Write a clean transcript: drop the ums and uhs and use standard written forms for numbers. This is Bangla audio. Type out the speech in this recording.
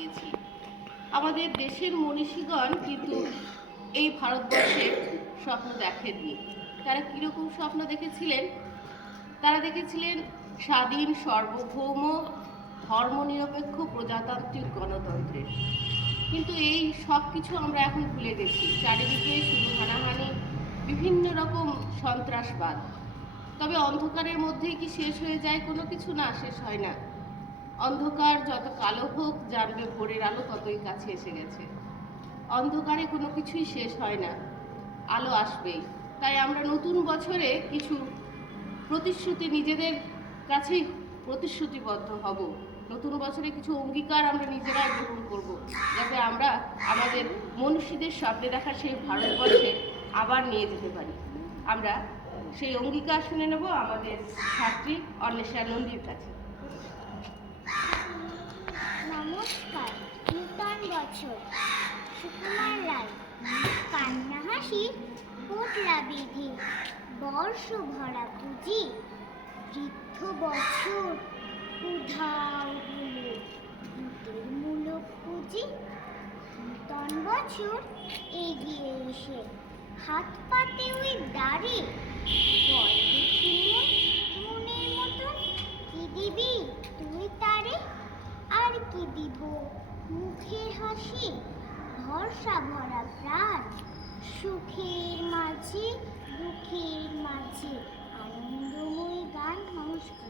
গিয়েছি। আমাদের দেশের মনীষীগণ কিন্তু এই ভারতবর্ষের স্বপ্ন দেখেননি। তারা কীরকম স্বপ্ন দেখেছিলেন? তারা দেখেছিলেন স্বাধীন, সার্বভৌম, ধর্মনিরপেক্ষ প্রজাতান্ত্রিক গণতন্ত্রের। কিন্তু এই সব কিছু আমরা এখন ভুলে গেছি। চারিদিকে শুধু হানাহানি, বিভিন্ন রকম সন্ত্রাসবাদ। তবে অন্ধকারের মধ্যেই কি শেষ হয়ে যায় কোনো কিছু? না, শেষ হয় না। অন্ধকার যত কালো হোক, জানবে ভোরের আলো ততই কাছে এসে গেছে। অন্ধকারে কোনো কিছুই শেষ হয় না, আলো আসবেই। তাই আমরা নতুন বছরে কিছু প্রতিশ্রুতি, নিজেদের কাছেই প্রতিশ্রুতিবদ্ধ হব। নতুন বছরে কিছু অঙ্গীকার আমরা নিজেরা গ্রহণ করব, যাতে আমরা আমাদের মনীষীদের স্বপ্নে দেখা সেই ভারতবর্ষে আবার নিয়ে যেতে পারি। আমরা সেই অঙ্গীকার শুনে নেব আমাদের ছাত্রী অন্বেষা নন্দীর কাছে। নমস্কার। নূতন বছর, সুকুমার রায়। কান্না হাসি পোটলা বিধি, বর্ষ ভরা পুঁজি, বৃদ্ধ বছর উধাও হলো ভূতের মূলক পুঁজি। নূতন বছর এগিয়ে এসে হাত পাতে ওই দাঁড়ে, বল দেখি মনের মতন কি দিবি তুই তারে? আর কি দিব মুখের হাসি, ভরসা ভরা প্রাণ, সুখের মাঝে দুঃখের মাঝে আনন্দময় গান। নমস্কার।